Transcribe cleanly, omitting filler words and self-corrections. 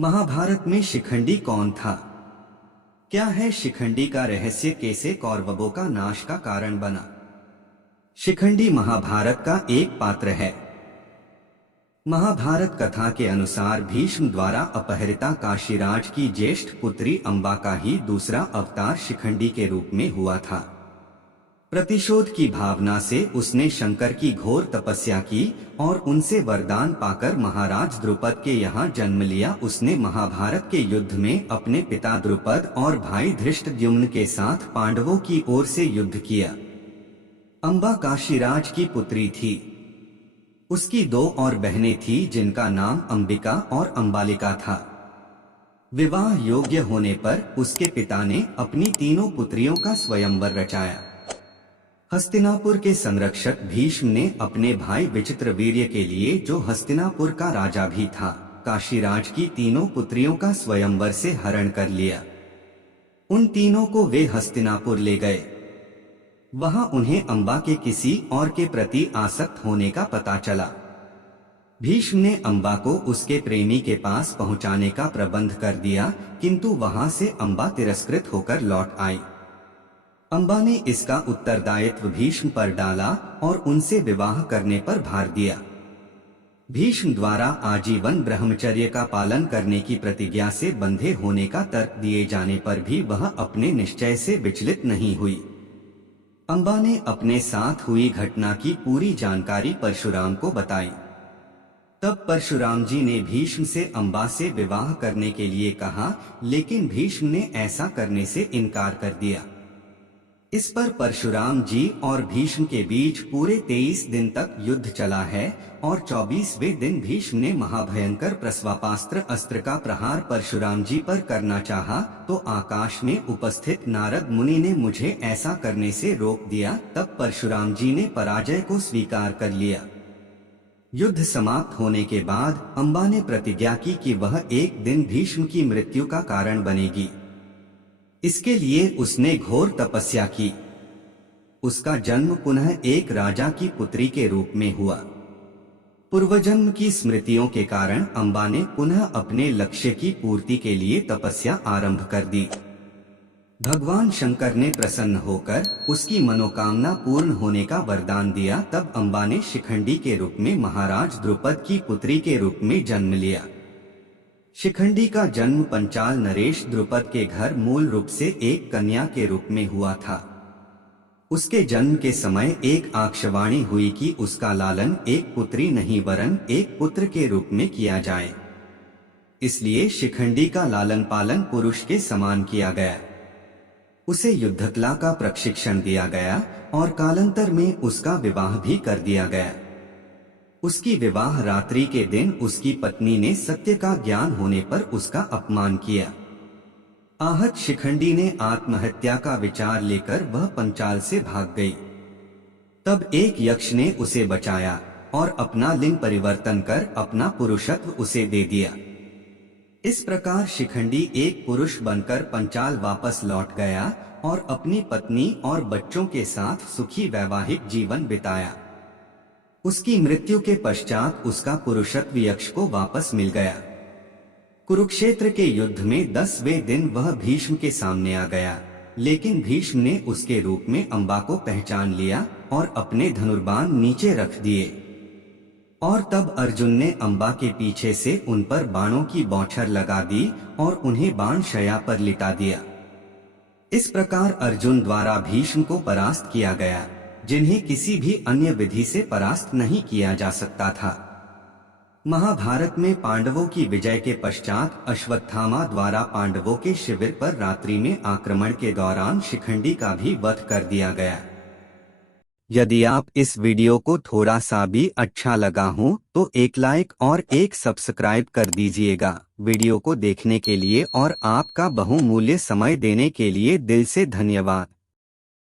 महाभारत में शिखंडी कौन था? क्या है शिखंडी का रहस्य? कैसे कौरवों का नाश का कारण बना? शिखंडी महाभारत का एक पात्र है। महाभारत कथा के अनुसार भीष्म द्वारा अपहृता काशीराज की ज्येष्ठ पुत्री अंबा का ही दूसरा अवतार शिखंडी के रूप में हुआ था। प्रतिशोध की भावना से उसने शंकर की घोर तपस्या की और उनसे वरदान पाकर महाराज द्रुपद के यहाँ जन्म लिया। उसने महाभारत के युद्ध में अपने पिता द्रुपद और भाई धृष्टद्युम्न के साथ पांडवों की ओर से युद्ध किया। अंबा काशीराज की पुत्री थी। उसकी दो और बहनें थीं जिनका नाम अंबिका और अंबालिका था। विवाह योग्य होने पर उसके पिता ने अपनी तीनों पुत्रियों का स्वयंवर रचाया। हस्तिनापुर के संरक्षक भीष्म ने अपने भाई विचित्रवीर्य के लिए, जो हस्तिनापुर का राजा भी था, काशीराज की तीनों पुत्रियों का स्वयंवर से हरण कर लिया। उन तीनों को वे हस्तिनापुर ले गए। वहां उन्हें अंबा के किसी और के प्रति आसक्त होने का पता चला। भीष्म ने अंबा को उसके प्रेमी के पास पहुंचाने का प्रबंध कर दिया, किंतु वहां से अंबा तिरस्कृत होकर लौट आई। अंबा ने इसका उत्तरदायित्व भीष्म पर डाला और उनसे विवाह करने पर भार दिया। भीष्म द्वारा आजीवन ब्रह्मचर्य का पालन करने की प्रतिज्ञा से बंधे होने का तर्क दिए जाने पर भी वह अपने निश्चय से विचलित नहीं हुई। अंबा ने अपने साथ हुई घटना की पूरी जानकारी परशुराम को बताई। तब परशुराम जी ने भीष्म से अंबा से विवाह करने के लिए कहा, लेकिन भीष्म ने ऐसा करने से इनकार कर दिया। इस पर परशुराम जी और भीष्म के बीच पूरे 23 दिन तक युद्ध चला है और 24वें दिन भीष्म ने महाभयंकर प्रस्वापास्त्र अस्त्र का प्रहार परशुराम जी पर करना चाहा, तो आकाश में उपस्थित नारद मुनि ने मुझे ऐसा करने से रोक दिया। तब परशुराम जी ने पराजय को स्वीकार कर लिया। युद्ध समाप्त होने के बाद अंबा ने प्रतिज्ञा की कि वह एक दिन भीष्म की मृत्यु का कारण बनेगी। इसके लिए उसने घोर तपस्या की। उसका जन्म पुनः एक राजा की पुत्री के रूप में हुआ। पूर्वजन्म की स्मृतियों के कारण अंबा ने पुनः अपने लक्ष्य की पूर्ति के लिए तपस्या आरंभ कर दी। भगवान शंकर ने प्रसन्न होकर उसकी मनोकामना पूर्ण होने का वरदान दिया। तब अंबा ने शिखंडी के रूप में महाराज द्रुपद की पुत्री के रूप में जन्म लिया। शिखंडी का जन्म पंचाल नरेश द्रुपद के घर मूल रूप से एक कन्या के रूप में हुआ था। उसके जन्म के समय एक आकाशवाणी हुई कि उसका लालन एक पुत्री नहीं वरन एक पुत्र के रूप में किया जाए। इसलिए शिखंडी का लालन पालन पुरुष के समान किया गया। उसे युद्धकला का प्रशिक्षण दिया गया और कालांतर में उसका विवाह भी कर दिया गया। उसकी विवाह रात्रि के दिन उसकी पत्नी ने सत्य का ज्ञान होने पर उसका अपमान किया। आहत शिखंडी ने आत्महत्या का विचार लेकर वह पंचाल से भाग गई। तब एक यक्ष ने उसे बचाया और अपना लिंग परिवर्तन कर अपना पुरुषत्व उसे दे दिया। इस प्रकार शिखंडी एक पुरुष बनकर पंचाल वापस लौट गया और अपनी पत्नी और बच्चों के साथ सुखी वैवाहिक जीवन बिताया। उसकी मृत्यु के पश्चात उसका पुरुषत्व यक्ष को वापस मिल गया। कुरुक्षेत्र के युद्ध में 10वें दिन वह भीष्म के सामने आ गया, लेकिन भीष्म ने उसके रूप में अंबा को पहचान लिया और अपने धनुर्बाण नीचे रख दिए। और तब अर्जुन ने अंबा के पीछे से उन पर बाणों की बौछार लगा दी और उन्हें बाण शया पर लिटा दिया। इस प्रकार अर्जुन द्वारा भीष्म को परास्त किया गया, जिन्हें किसी भी अन्य विधि से परास्त नहीं किया जा सकता था। महाभारत में पांडवों की विजय के पश्चात अश्वत्थामा द्वारा पांडवों के शिविर पर रात्रि में आक्रमण के दौरान शिखंडी का भी वध कर दिया गया। यदि आप इस वीडियो को थोड़ा सा भी अच्छा लगा हो तो एक लाइक और एक सब्सक्राइब कर दीजिएगा। वीडियो को देखने के लिए और आपका बहुमूल्य समय देने के लिए दिल से धन्यवाद।